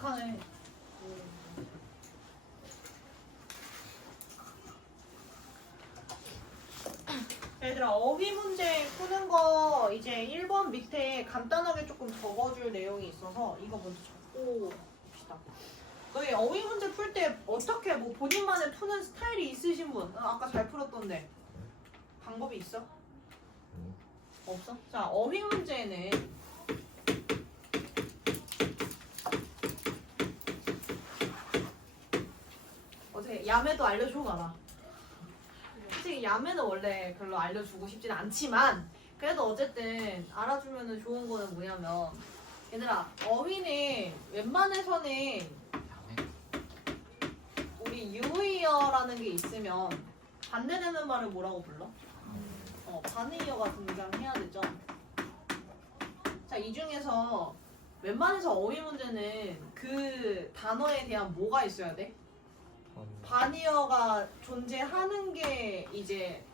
칙칙하네. 얘들아, 어휘 문제 푸는 거 이제 1번 밑에 간단하게 조금 적어줄 내용이 있어서 이거 먼저 적고 봅시다. 너희 어휘 문제 풀 때 어떻게 뭐 본인만의 푸는 스타일이 있으신 분? 아까 잘 풀었던데 방법이 있어? 없어? 자, 어휘 문제는 어떻게 야매도 알려줘 봐라. 솔직히 야매는 원래 별로 알려주고 싶진 않지만 그래도 어쨌든 알아주면 좋은 거는 뭐냐면 얘들아, 어휘는 웬만해서는 우리 유의어라는 게 있으면 반대되는 말을 뭐라고 불러? 반의어가 등장해야 되죠. 자, 이 중에서 웬만해서 어휘 문제는 그 단어에 대한 뭐가 있어야 돼? 반의어가 존재하는 게 이제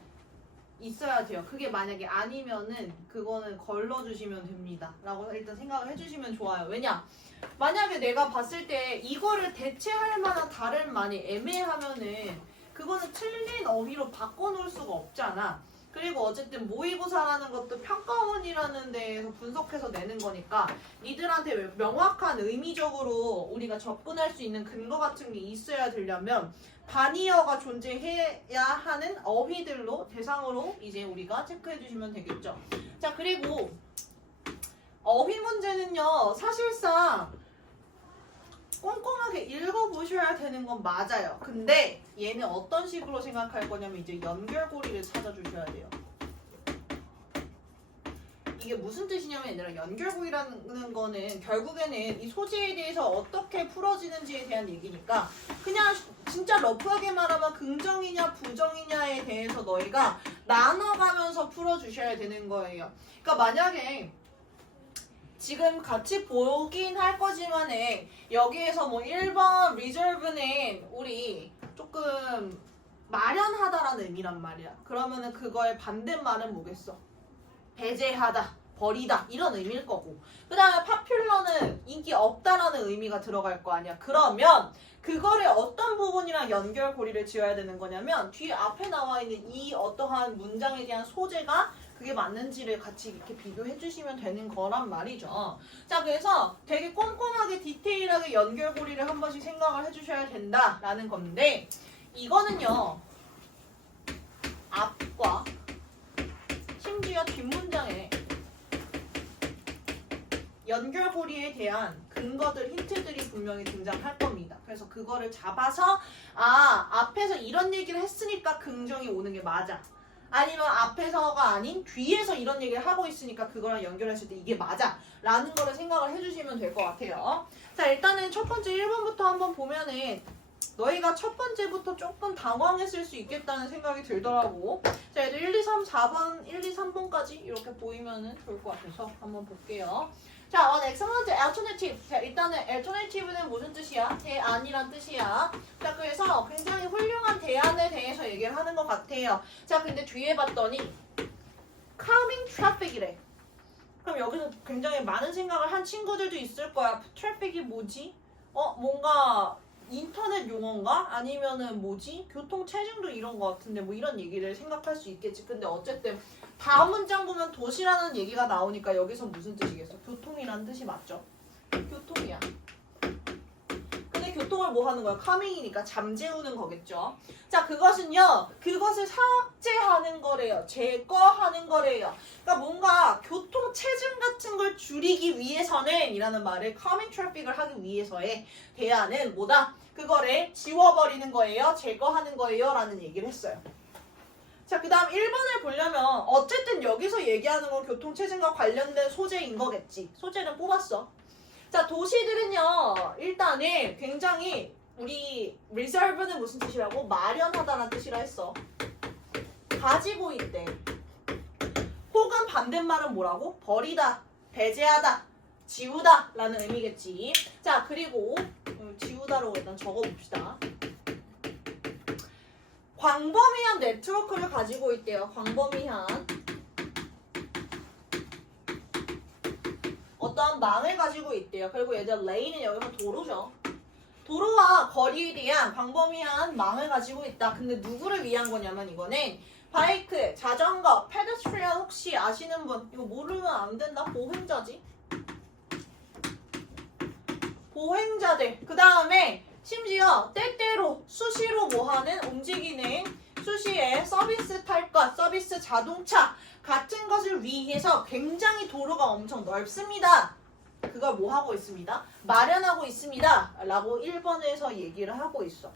있어야 돼요. 그게 만약에 아니면은 그거는 걸러주시면 됩니다. 라고 일단 생각을 해주시면 좋아요. 왜냐? 만약에 내가 봤을 때 이거를 대체할 만한 다른 말이 애매하면은 그거는 틀린 어휘로 바꿔놓을 수가 없잖아. 그리고 어쨌든 모의고사라는 것도 평가원이라는 데에서 분석해서 내는 거니까 니들한테 명확한 의미적으로 우리가 접근할 수 있는 근거 같은 게 있어야 되려면 반의어가 존재해야 하는 어휘들로 대상으로 이제 우리가 체크해 주시면 되겠죠. 자, 그리고 어휘 문제는요, 사실상 꼼꼼하게 읽어보셔야 되는 건 맞아요. 근데 얘는 어떤 식으로 생각할 거냐면 이제 연결고리를 찾아주셔야 돼요. 이게 무슨 뜻이냐면 얘들아, 연결고리라는 거는 결국에는 이 소재에 대해서 어떻게 풀어지는지에 대한 얘기니까 그냥 진짜 러프하게 말하면 긍정이냐 부정이냐에 대해서 너희가 나눠가면서 풀어주셔야 되는 거예요. 그러니까 만약에 지금 같이 보긴 할 거지만은 여기에서 뭐 1번 리저브는 우리 조금 마련하다라는 의미란 말이야. 그러면은 그거의 반대말은 뭐겠어? 배제하다, 버리다 이런 의미일 거고, 그 다음에 popular는 인기 없다라는 의미가 들어갈 거 아니야. 그러면 그거를 어떤 부분이랑 연결고리를 지어야 되는 거냐면 뒤에 앞에 나와 있는 이 어떠한 문장에 대한 소재가 그게 맞는지를 같이 이렇게 비교해 주시면 되는 거란 말이죠. 자, 그래서 되게 꼼꼼하게 디테일하게 연결고리를 한 번씩 생각을 해주셔야 된다라는 건데, 이거는요 앞과 심지어 뒷문장에 연결고리에 대한 근거들, 힌트들이 분명히 등장할 겁니다. 그래서 그거를 잡아서 앞에서 이런 얘기를 했으니까 긍정이 오는 게 맞아. 아니면 앞에서가 아닌 뒤에서 이런 얘기를 하고 있으니까 그거랑 연결했을 때 이게 맞아 라는 거를 생각을 해주시면 될 것 같아요. 자, 일단은 첫 번째 1번부터 한번 보면은 너희가 첫 번째부터 조금 당황했을 수 있겠다는 생각이 들더라고. 자, 얘들 1, 2, 3, 4번, 1, 2, 3번까지 이렇게 보이면은 좋을 것 같아서 한번 볼게요. 자, excellent alternative. 자, 일단은 alternative는 무슨 뜻이야? 대안이란 뜻이야. 자, 그래서 굉장히 훌륭한 대안에 대해서 얘기를 하는 것 같아요. 자, 근데 뒤에 봤더니 calming traffic이래. 그럼 여기서 굉장히 많은 생각을 한 친구들도 있을 거야. 트래픽이 뭐지? 뭔가 인터넷 용어인가? 아니면은 뭐지? 교통체증도 이런 거 같은데 뭐 이런 얘기를 생각할 수 있겠지. 근데 어쨌든 다음 문장 보면 도시라는 얘기가 나오니까 여기서 무슨 뜻이겠어? 교통이라는 뜻이 맞죠? 교통이야. 근데 교통을 뭐 하는 거야? 카밍이니까 잠재우는 거겠죠. 자, 그것은요, 그것을 삭제하는 거래요. 제거하는 거래요. 그러니까 뭔가 교통체증 같은 걸 줄이기 위해서는 이라는 말을 calming traffic을 하기 위해서의 대안은 뭐다? 그거를 지워버리는 거예요. 제거하는 거예요. 라는 얘기를 했어요. 자, 그 다음 1번을 보려면 어쨌든 여기서 얘기하는 건 교통체증과 관련된 소재인 거겠지. 소재는 뽑았어. 자, 도시들은요, 일단은 굉장히 우리 reserve는 무슨 뜻이라고? 마련하다라는 뜻이라 했어. 가지고 있대. 혹은 반대말은 뭐라고? 버리다, 배제하다, 지우다 라는 의미겠지. 자, 그리고 지우다로 일단 적어봅시다. 광범위한 네트워크를 가지고 있대요. 광범위한 어떠한 대한 망을 가지고 있대요. 그리고 얘들 레인은 여기서 도로죠. 도로와 거리에 대한 광범위한 망을 가지고 있다. 근데 누구를 위한 거냐면 이거는 바이크, 자전거, 페데스트리언 혹시 아시는 분? 이거 모르면 안 된다. 보행자지. 보행자들. 그 다음에 심지어 때때로 수시로 뭐하는 움직이는 수시에 서비스 탈 것, 서비스 자동차 같은 것을 위해서 굉장히 도로가 엄청 넓습니다. 그걸 뭐 하고 있습니다? 마련하고 있습니다. 라고 1번에서 얘기를 하고 있어.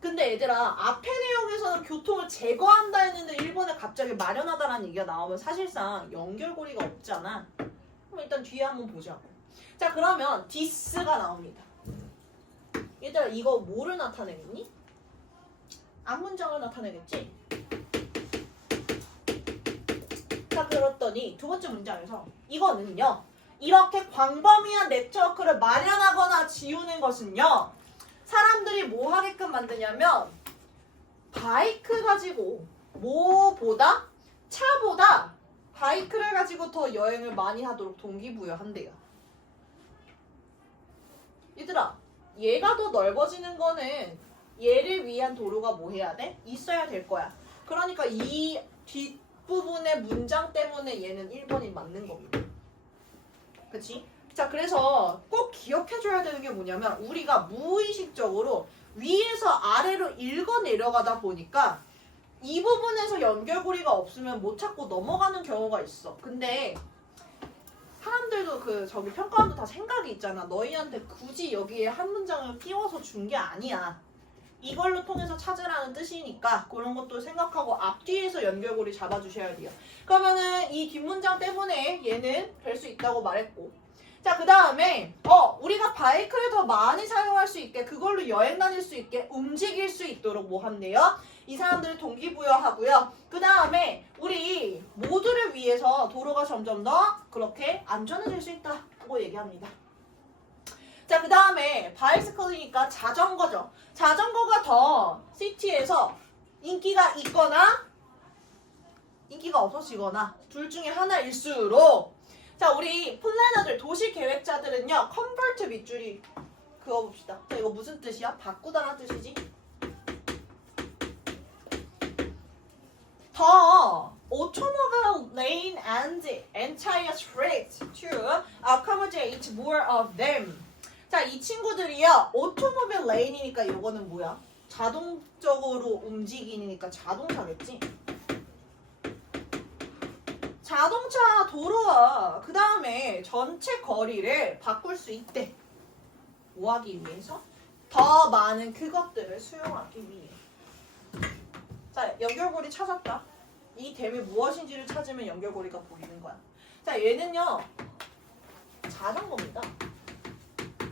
근데 얘들아 앞에 내용에서는 교통을 제거한다 했는데 1번에 갑자기 마련하다라는 얘기가 나오면 사실상 연결고리가 없잖아. 그럼 일단 뒤에 한번 보자고. 자 그러면 디스가 나옵니다. 얘들아 이거 뭐를 나타내겠니? 앞문장을 나타내겠지? 자 그랬더니 두 번째 문장에서 이거는요. 이렇게 광범위한 네트워크를 마련하거나 지우는 것은요. 사람들이 뭐 하게끔 만드냐면 바이크 가지고 뭐보다? 차보다 바이크를 가지고 더 여행을 많이 하도록 동기부여한대요. 얘들아 얘가 더 넓어지는 거는 얘를 위한 도로가 뭐 해야 돼? 있어야 될 거야. 그러니까 이 뒷부분의 문장 때문에 얘는 1번이 맞는 겁니다. 그치? 자 그래서 꼭 기억해줘야 되는 게 뭐냐면 우리가 무의식적으로 위에서 아래로 읽어 내려가다 보니까 이 부분에서 연결고리가 없으면 못 찾고 넘어가는 경우가 있어. 근데 사람들도 저기 평가원도 다 생각이 있잖아. 너희한테 굳이 여기에 한 문장을 끼워서 준 게 아니야. 이걸로 통해서 찾으라는 뜻이니까 그런 것도 생각하고 앞뒤에서 연결고리 잡아주셔야 돼요. 그러면은 이 뒷문장 때문에 얘는 될 수 있다고 말했고 자 그 다음에 우리가 바이크를 더 많이 사용할 수 있게 그걸로 여행 다닐 수 있게 움직일 수 있도록 뭐 한대요? 이 사람들을 동기부여하고요. 그 다음에 우리 모두를 위해서 도로가 점점 더 그렇게 안전해질 수 있다고 얘기합니다. 자, 그 다음에 바이스클이니까 자전거죠. 자전거가 더 시티에서 인기가 있거나 인기가 없어지거나 둘 중에 하나일수록 자, 우리 플래너들, 도시계획자들은요. 컨버트 밑줄이 그어봅시다. 자, 이거 무슨 뜻이야? 바꾸다라는 뜻이지? 더 automobile lane and entire street to accommodate more of them. 자, 이 친구들이요. 오토모빌 레인이니까 이거는 뭐야? 자동적으로 움직이니까 자동차겠지? 자동차 도로와 그 다음에 전체 거리를 바꿀 수 있대. 뭐 하기 위해서? 더 많은 그것들을 수용하기 위해. 자, 연결고리 찾았다. 이 댐이 무엇인지를 찾으면 연결고리가 보이는 거야. 자, 얘는요. 자전거입니다.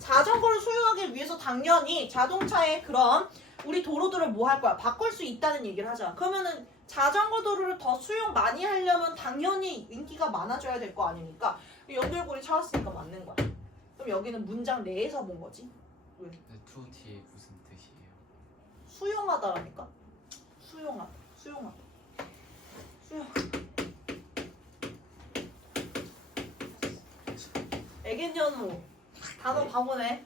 자전거를 수용하기 위해서 당연히 자동차의 그런 우리 도로들을 뭐 할 거야? 바꿀 수 있다는 얘기를 하자. 그러면은 자전거 도로를 더 수용 많이 하려면 당연히 인기가 많아져야 될 거 아닙니까? 연결고리 찾았으니까 맞는 거야. 그럼 여기는 문장 내에서 본 거지. 왜? 투 뒤에 무슨 뜻이에요? 수용하다라니까. 수용하다. 수용하다. 수용. 애견연호. 단어 바보네.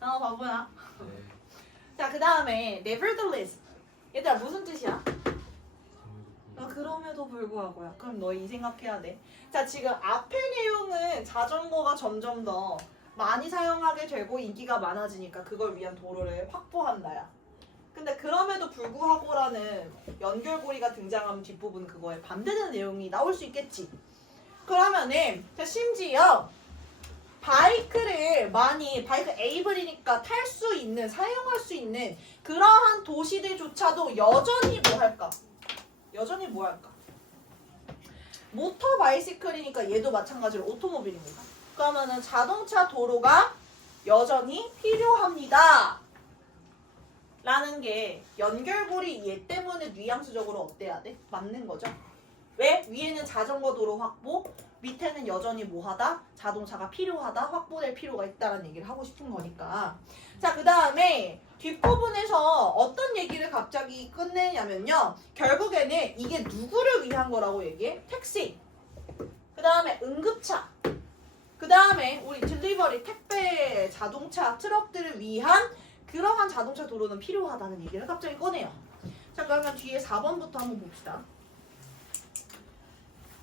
단어 바보야. 네. 자, 그 다음에 nevertheless. 얘들아 무슨 뜻이야? 그럼에도 불구하고야. 그럼 너 이 생각해야 돼. 자, 지금 앞의 내용은 자전거가 점점 더 많이 사용하게 되고 인기가 많아지니까 그걸 위한 도로를 확보한다야. 근데 그럼에도 불구하고라는 연결고리가 등장하면 뒷부분 그거에 반대되는 내용이 나올 수 있겠지. 그러면은 자, 심지어 바이크를 많이 바이크 에이블이니까 탈 수 있는 사용할 수 있는 그러한 도시들조차도 여전히 뭐 할까? 여전히 뭐 할까? 모터 바이시클이니까 얘도 마찬가지로 오토모빌입니다. 그러면은 자동차 도로가 여전히 필요합니다. 라는 게 연결고리 얘 때문에 뉘앙스적으로 어때야 돼? 맞는 거죠? 왜? 위에는 자전거 도로 확보, 밑에는 여전히 뭐하다? 자동차가 필요하다? 확보될 필요가 있다라는 얘기를 하고 싶은 거니까. 자, 그 다음에 뒷부분에서 어떤 얘기를 갑자기 끝내냐면요. 결국에는 이게 누구를 위한 거라고 얘기해? 택시. 그 다음에 응급차, 그 다음에 우리 딜리버리 택배 자동차 트럭들을 위한 그러한 자동차 도로는 필요하다는 얘기를 갑자기 꺼내요. 자, 그러면 뒤에 4번부터 한번 봅시다.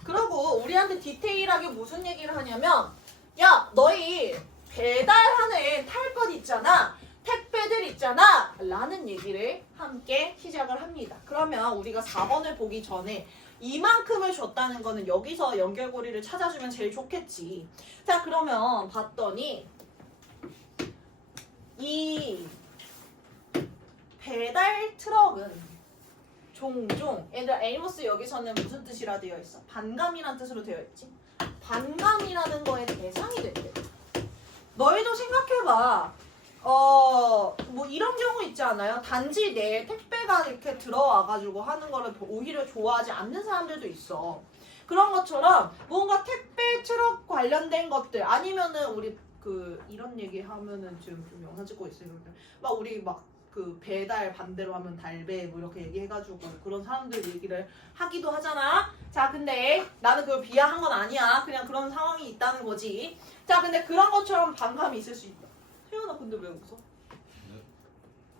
그리고 우리한테 디테일하게 무슨 얘기를 하냐면, 야, 너희 배달하는 탈 것 있잖아, 택배들 있잖아 라는 얘기를 함께 시작을 합니다. 그러면 우리가 4번을 보기 전에 이만큼을 줬다는 거는 여기서 연결고리를 찾아주면 제일 좋겠지. 자, 그러면 봤더니 이 배달 트럭은 종종, 얘들 에이모스 여기서는 무슨 뜻이라 되어 있어? 반감이라는 뜻으로 되어 있지. 반감이라는 거에 대상이 된대. 너희도 생각해봐. 뭐 이런 경우 있지 않아요? 단지 내 택배가 이렇게 들어와가지고 하는 거를 오히려 좋아하지 않는 사람들도 있어. 그런 것처럼 뭔가 택배 트럭 관련된 것들 아니면은 우리 그 이런 얘기 하면은 지금 좀 영상 찍고 있어요. 막 우리 막 그 배달 반대로 하면 달배 뭐 이렇게 얘기해가지고 그런 사람들 얘기를 하기도 하잖아. 자, 근데 나는 그걸 비하한 건 아니야. 그냥 그런 상황이 있다는 거지. 자, 근데 그런 것처럼 반감이 있을 수 있다. 태연아, 근데 왜 웃어?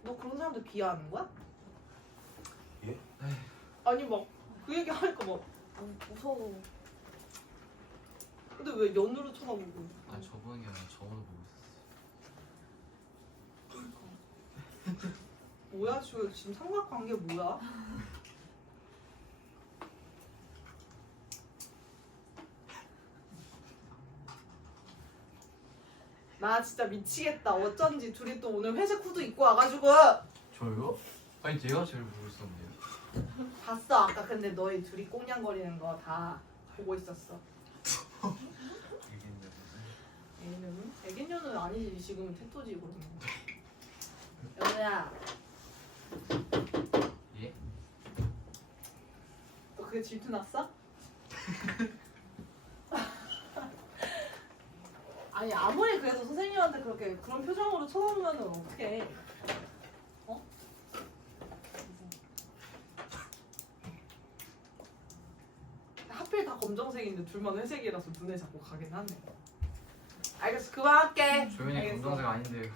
너 그런 사람들 비하하는 거야? 예? 아니 막 그 얘기 하니까 막 무서워. 근데 왜 연으로 쳐다보고? 아 저번이 아니라 저번에 보고 있었어요. 뭐야 지금 삼각관계 뭐야? 나 진짜 미치겠다. 어쩐지 둘이 또 오늘 회색 후드 입고 와가지고 저요? 아니 제가 제일 보고 있었는데요. 봤어 아까. 근데 너희 둘이 꽁냥거리는 거 다 보고 있었어. 애기는? 애기년은 아니지. 지금은 테토지 그러면. 연우야, 예? 너 그게 질투 났어? 아니 아무리 그래도 선생님한테 그렇게 그런 표정으로 쳐다보면 어떡해? 어? 하필 다 검정색인데 둘만 회색이라서 눈에 자꾸 가긴 하네. 알겠어, 그만할게. 조연이 알겠어. 검정색 아닌데요.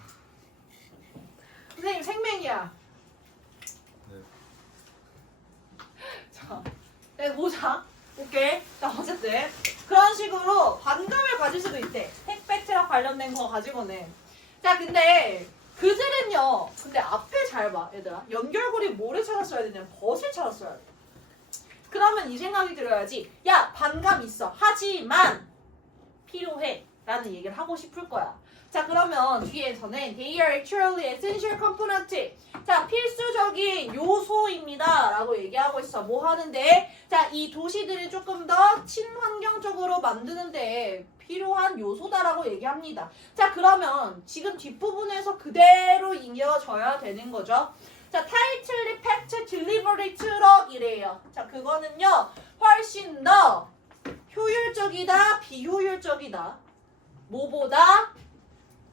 선생님 생맹이야. 네. 자, 네, 보자. 오케이. 자, 어쨌든 그런 식으로 반감을 가질 수도 있대. 택배 트럭 관련된 거 가지고는. 자, 근데 그들은요. 근데 앞에 잘 봐, 얘들아. 연결고리 뭐를 찾았어야 되냐면 벗을 찾았어야 돼. 그러면 이 생각이 들어야지. 야, 반감 있어. 하지만 필요해. 라는 얘기를 하고 싶을 거야. 자, 그러면 뒤에서는 they are actually essential component. 자, 필수적인 요소입니다. 라고 얘기하고 있어. 뭐 하는데? 자, 이 도시들을 조금 더 친환경적으로 만드는데 필요한 요소다라고 얘기합니다. 자, 그러면 지금 뒷부분에서 그대로 이어져야 되는 거죠. 자, tightly packed delivery truck이래요. 자, 그거는요, 훨씬 더 효율적이다, 비효율적이다. 뭐보다?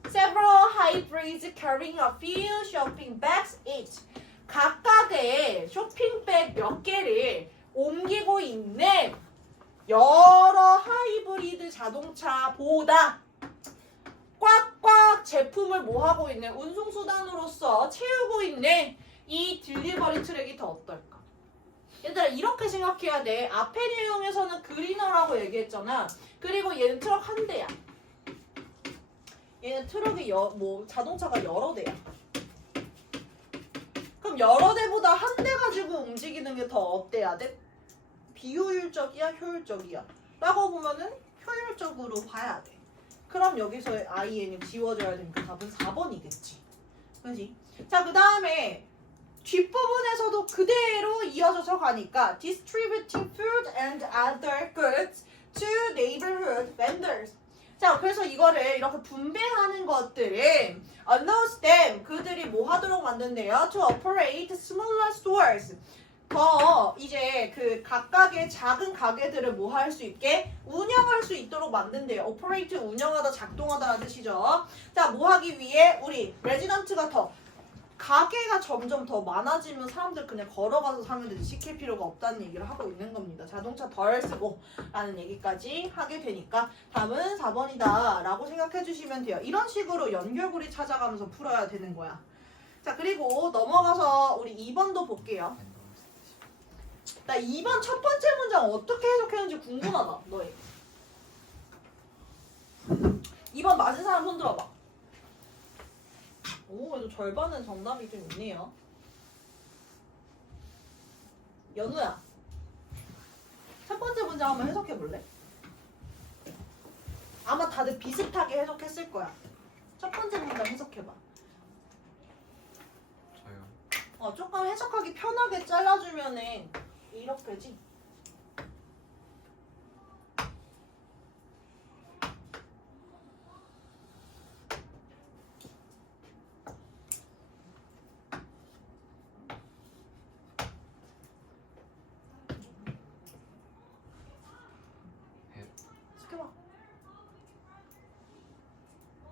Several hybrids carrying a few shopping bags each. 각각의 쇼핑백 몇 개를 옮기고 있는 여러 하이브리드 자동차보다 꽉꽉 제품을 뭐하고 있는 운송수단으로서 채우고 있는 이 딜리버리 트랙이 더 어떨까? 얘들아, 이렇게 생각해야 돼. 앞에 내용에서는 그리너라고 얘기했잖아. 그리고 얘는 트럭 한 대야. 얘는 트럭이 자동차가 여러 대야. 그럼 여러 대보다 한 대 가지고 움직이는 게 더 어때야 돼? 비효율적이야, 효율적이야? 라고 보면은 효율적으로 봐야 돼. 그럼 여기서의 IN이 지워져야 되니까 답은 4번이겠지. 그지? 자, 그 다음에 뒷부분에서도 그대로 이어져서 가니까 distributing food and other goods to neighborhood vendors. 자, 그래서 이거를 이렇게 분배하는 것들은 allows them, 그들이 뭐 하도록 만든대요? To operate smaller stores. 더 이제 그 각각의 작은 가게들을 뭐 할 수 있게 운영할 수 있도록 만든대요. operate 운영하다, 작동하다라는 뜻이죠. 자, 뭐 하기 위해 우리 레지던트가 더 가게가 점점 더 많아지면 사람들 그냥 걸어가서 사면 되지 시킬 필요가 없다는 얘기를 하고 있는 겁니다. 자동차 덜 쓰고 라는 얘기까지 하게 되니까 답은 4번이다 라고 생각해 주시면 돼요. 이런 식으로 연결고리 찾아가면서 풀어야 되는 거야. 자, 그리고 넘어가서 우리 2번도 볼게요. 나 2번 첫 번째 문장 어떻게 해석했는지 궁금하다. 너희 2번 맞은 사람 손 들어봐. 오, 그래도 절반은 정답이 좀 있네요. 연우야, 첫 번째 문장 한번 해석해 볼래? 아마 다들 비슷하게 해석했을 거야. 첫 번째 문장 해석해봐. 저요. 조금 해석하기 편하게 잘라주면은 이렇게지. 해봐.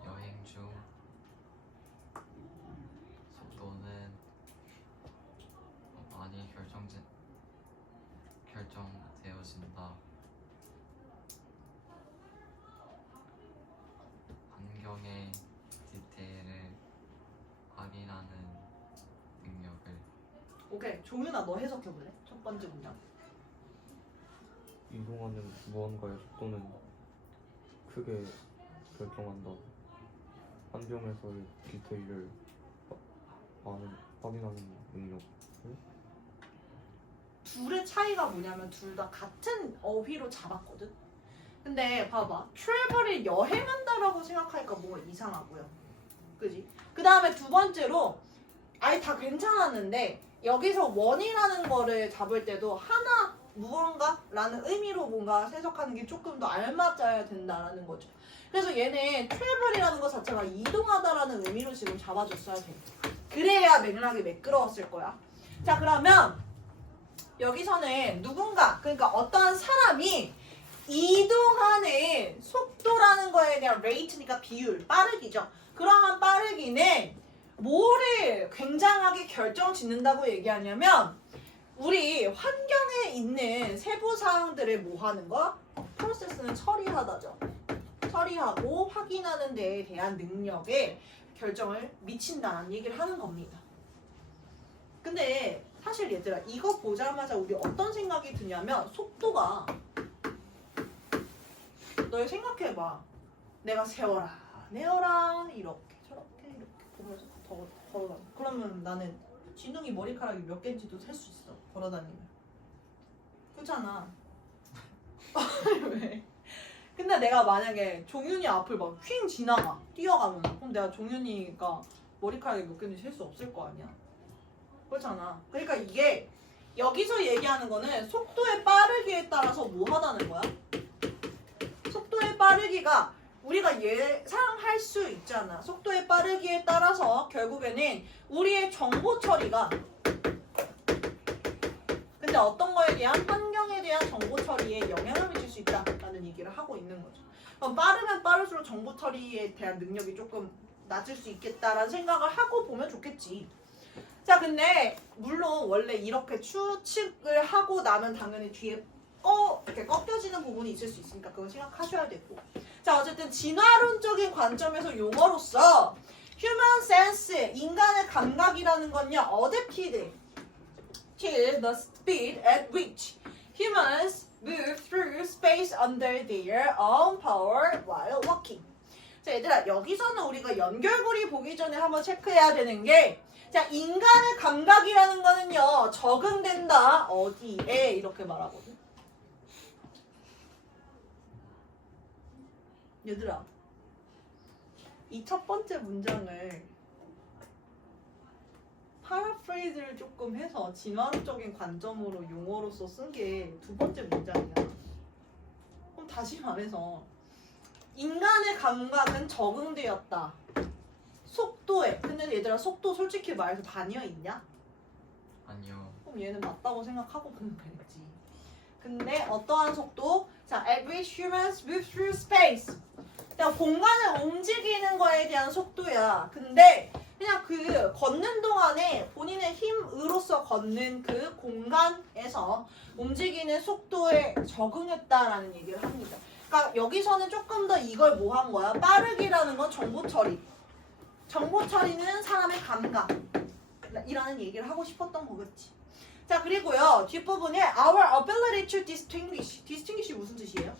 여행 중 속도는 많이 결정되어진다. 환경의 디테일을 확인하는 능력을. 오케이, 종윤아 너 해석해 볼래? 첫 번째 문장. 이동하는 무언가의 속도는 크게 결정한다. 환경에서의 디테일을 확인하는 능력. 둘의 차이가 뭐냐면 둘 다 같은 어휘로 잡았거든. 근데 봐봐, 트래블이 여행한다라고 생각하니까 뭔가 이상하고요. 그지? 그 다음에 두 번째로 아예 다 괜찮았는데 여기서 원이라는 거를 잡을 때도 하나 무언가라는 의미로 뭔가 해석하는 게 조금 더 알맞아야 된다라는 거죠. 그래서 얘는 트래블이라는 것 자체가 이동하다라는 의미로 지금 잡아줬어야 돼. 그래야 맥락이 매끄러웠을 거야. 자, 그러면 여기서는 누군가, 그러니까 어떠한 사람이 이동하는 속도라는 거에 대한 레이트니까 비율, 빠르기죠. 그러한 빠르기는 뭐를 굉장하게 결정짓는다고 얘기하냐면 우리 환경에 있는 세부 사항들을 뭐 하는 거? 프로세스는 처리하다죠. 처리하고 확인하는 데에 대한 능력에 결정을 미친다는 얘기를 하는 겁니다. 근데 사실 얘들아, 이거 보자마자 우리 어떤 생각이 드냐면 속도가, 너희 생각해봐. 내가 세워라 내어라 이렇게 저렇게 이렇게 보면서 걸어다녀. 그러면 나는 진웅이 머리카락이 몇 개인지도 셀 수 있어, 걸어다니면. 그렇잖아. 왜? 근데 내가 만약에 종윤이 앞을 막 휙 지나가 뛰어가면, 그럼 내가 종윤이가 머리카락이 몇 개인지 셀 수 없을 거 아니야. 그렇잖아. 그러니까 이게 여기서 얘기하는 거는 속도의 빠르기에 따라서 뭐 하다는 거야? 속도의 빠르기가 우리가 예상할 수 있잖아. 속도의 빠르기에 따라서 결국에는 우리의 정보 처리가, 근데 어떤 거에 대한, 환경에 대한 정보 처리에 영향을 미칠 수 있다라는 얘기를 하고 있는 거죠. 그럼 빠르면 빠를수록 정보 처리에 대한 능력이 조금 낮을 수 있겠다라는 생각을 하고 보면 좋겠지. 자, 근데 물론 원래 이렇게 추측을 하고 나면 당연히 뒤에 이렇게 꺾여지는 부분이 있을 수 있으니까 그건 생각하셔야 되고. 자, 어쨌든 진화론적인 관점에서 용어로서 human sense, 인간의 감각이라는 건요, adapted to the speed at which humans move through space under their own power while walking. 자, 얘들아, 여기서는 우리가 연결고리 보기 전에 한번 체크해야 되는 게, 자, 인간의 감각이라는 거는요, 적응된다. 어디에? 이렇게 말하거든. 얘들아, 이 첫 번째 문장을 파라프레이즈를 조금 해서 진화론적인 관점으로 용어로서 쓴 게 두 번째 문장이야. 그럼 다시 말해서 인간의 감각은 적응되었다. 속도에. 근데 얘들아, 속도 솔직히 말해서 반이어 있냐? 아니요. 그럼 얘는 맞다고 생각하고 보면 되겠지. 근데 어떠한 속도? 자, at which humans move through space. 그냥 공간을 움직이는 거에 대한 속도야. 근데 그냥 그 걷는 동안에 본인의 힘으로써 걷는 그 공간에서 움직이는 속도에 적응했다라는 얘기를 합니다. 그러니까 여기서는 조금 더 이걸 뭐 한 거야? 빠르기라는 건 정보 처리. 정보 처리는 사람의 감각. 이라는 얘기를 하고 싶었던 거겠지. 자, 그리고요. 뒷부분에 our ability to distinguish. distinguish 무슨 뜻이에요?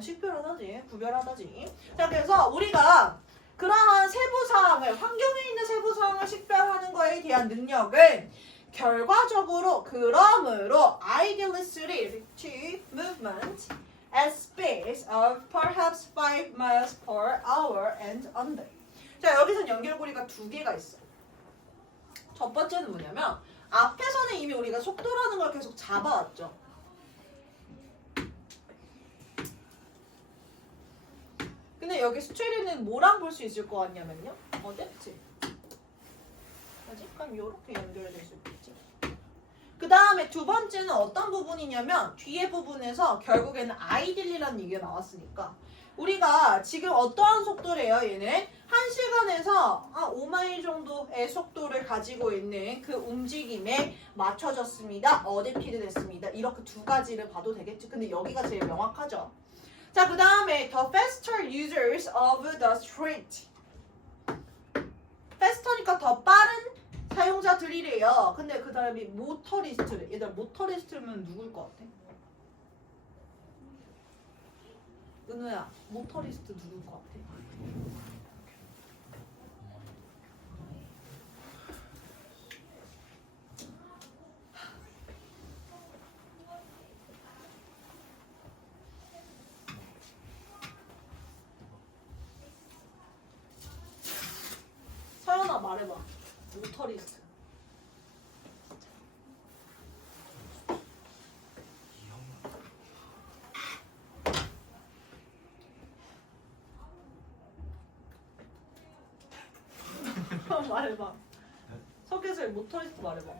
식별하다지. 구별하다지. 자, 그래서 우리가 그러한 세부사항을, 환경에 있는 세부사항을 식별하는 거에 대한 능력을 결과적으로 그러므로 idealistly achieve movement at speeds of perhaps 5 miles per hour and under. 자, 여기선 연결고리가 두 개가 있어. 첫 번째는 뭐냐면 앞에서는 이미 우리가 속도라는 걸 계속 잡아왔죠. 근데 여기 수체리는 뭐랑 볼 수 있을 것 같냐면요. 어댑트. 뭐지? 그럼 이렇게 연결될 수 있겠지. 그 다음에 두 번째는 어떤 부분이냐면 뒤에 부분에서 결국에는 아이들이라는 얘기가 나왔으니까 우리가 지금 어떠한 속도래요? 얘는 1시간에서 5마일 정도의 속도를 가지고 있는 그 움직임에 맞춰졌습니다. 어댑티드 됐습니다. 이렇게 두 가지를 봐도 되겠지. 근데 여기가 제일 명확하죠. 자, 그 다음에 the faster users of the street. faster니까 더 빠른 사용자들이래요. 근데 그 다음에 모터리스트래. 얘들아, 모터리스트면 누굴 것 같아? 은우야, 모터리스트 누굴 것 같아? 서연아, 말해봐. 모터리스트. 말해봐. 석유슬 모터리스트 말해봐.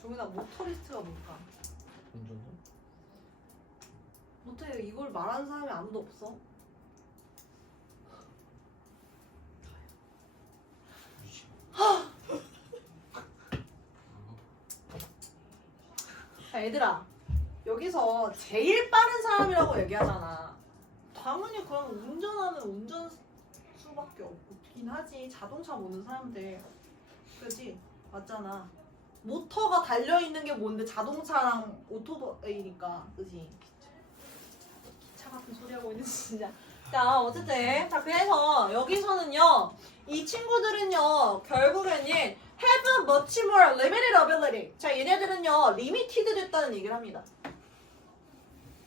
종민아, 모터리스트가 뭘까? 운전자? 모터에 이걸 말하는 사람이 아무도 없어. 자, 얘들아, 여기서 제일 빠른 사람이라고 얘기하잖아. 당연히 그럼 운전하는 운전수밖에 없긴 하지. 자동차 모는 사람들. 그지? 맞잖아. 모터가 달려있는 게 뭔데 자동차랑 오토바이니까. 그지? 기차 같은 소리 하고 있는 진짜. 자, 어쨌든. 자, 그래서 여기서는요. 이 친구들은요. 결국에는 have much more limited ability. 자, 얘네들은요. limited 됐다는 얘기를 합니다.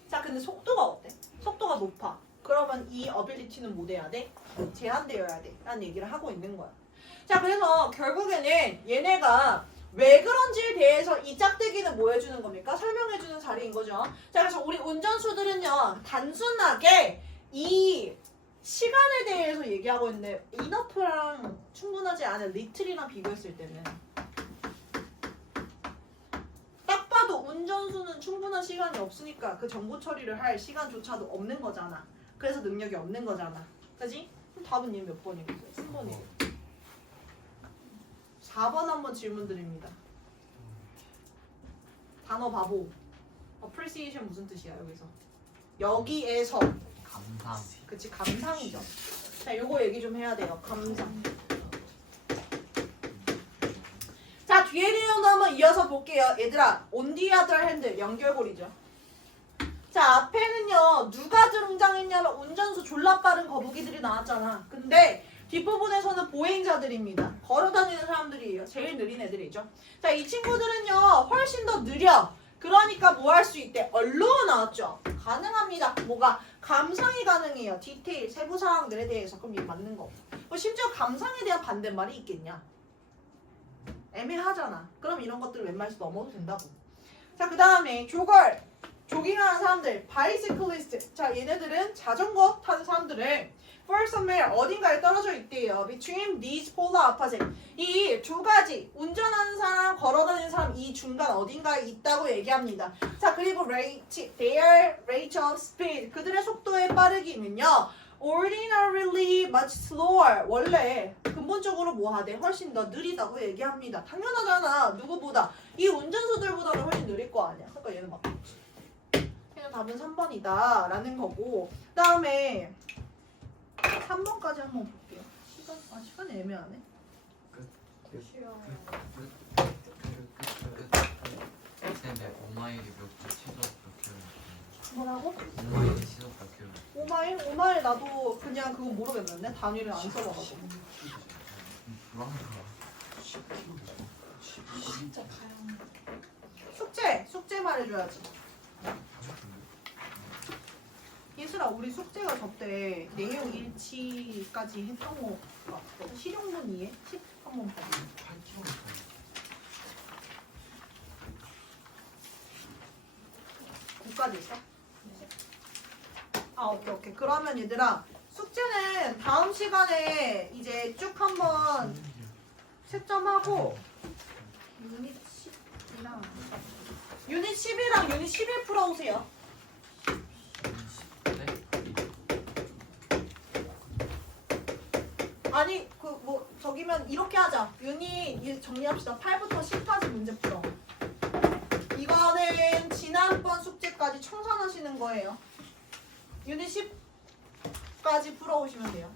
자, 근데 속도가 어때? 속도가 높아. 그러면 이 ability는 뭐 돼야 돼? 제한되어야 돼. 라는 얘기를 하고 있는 거야. 자, 그래서 결국에는 얘네가 왜 그런지에 대해서 이 짝대기는 뭐 해주는 겁니까? 설명해주는 자리인 거죠. 자, 그래서 우리 운전수들은요. 단순하게 이 시간에 대해서 얘기하고 있는데 enough랑 충분하지 않은 little이랑 비교했을 때는 딱 봐도 운전수는 충분한 시간이 없으니까 그 정보 처리를 할 시간조차도 없는 거잖아. 그래서 능력이 없는 거잖아. 그지? 그럼 답은 얘 몇 번이겠어요? 3번이에요. 4번 한번 질문 드립니다. 단어 바보. appreciation 무슨 뜻이야 여기서? 여기에서. 감상. 그치, 감상이죠. 자, 요거 얘기 좀 해야 돼요. 감상. 자, 뒤에 내용도 한번 이어서 볼게요. 얘들아, on the other hand 연결고리죠. 자, 앞에는요 누가 등장했냐면 운전수 졸라 빠른 거북이들이 나왔잖아. 근데 뒷부분에서는 보행자들입니다. 걸어다니는 사람들이에요. 제일 느린 애들이죠. 자, 이 친구들은요 훨씬 더 느려. 그러니까 뭐 할 수 있대? 언로가 나왔죠. 가능합니다. 뭐가? 감상이 가능해요. 디테일, 세부 사항들에 대해서. 그럼 이게 맞는 거. 뭐 심지어 감상에 대한 반대말이 있겠냐? 애매하잖아. 그럼 이런 것들을 웬만해서 넘어도 된다고. 자, 그 다음에 교걸. 조깅하는 사람들, bicyclist. 자, 얘네들은 자전거 타는 사람들은 for somewhere 어딘가에 떨어져 있대요. between these polar opposite. 이 두 가지 운전하는 사람, 걸어다니는 사람 이 중간 어딘가에 있다고 얘기합니다. 자, 그리고 their rate of speed. 그들의 속도의 빠르기는요. ordinarily much slower. 원래 근본적으로 뭐하대? 훨씬 더 느리다고 얘기합니다. 당연하잖아. 누구보다. 이 운전수들보다는 훨씬 느릴 거 아니야. 그러니까 얘는 맞겠지. 얘는 답은 3번이다 라는 거고, 그 다음에 3번까지 한번 볼게요. 시간이 애매하네. 쉬워요. 근데 5마일이 몇 시속 몇 킬로미터? 뭐라고? 5마일이 시속 몇 킬로미터? 5마일? 5마일 나도 그냥 그거 모르겠는데 단위를 안 써봐가지고. 불안하다. 진짜 숙제 말해줘야지. 예슬아, 우리 숙제가 저때 내용 일치까지 했던 거 같거든. 실용문 이해? 10 한번 봐봐. 8km. 9까지 있어? 아, 오케이. 그러면 얘들아, 숙제는 다음 시간에 이제 쭉 한번 채점하고 유닛 10이랑 유닛 11 풀어오세요. 아니, 저기면 이렇게 하자. 유닛 정리합시다. 8부터 10까지 문제 풀어. 이거는 지난번 숙제까지 청산하시는 거예요. 유닛 10까지 풀어오시면 돼요.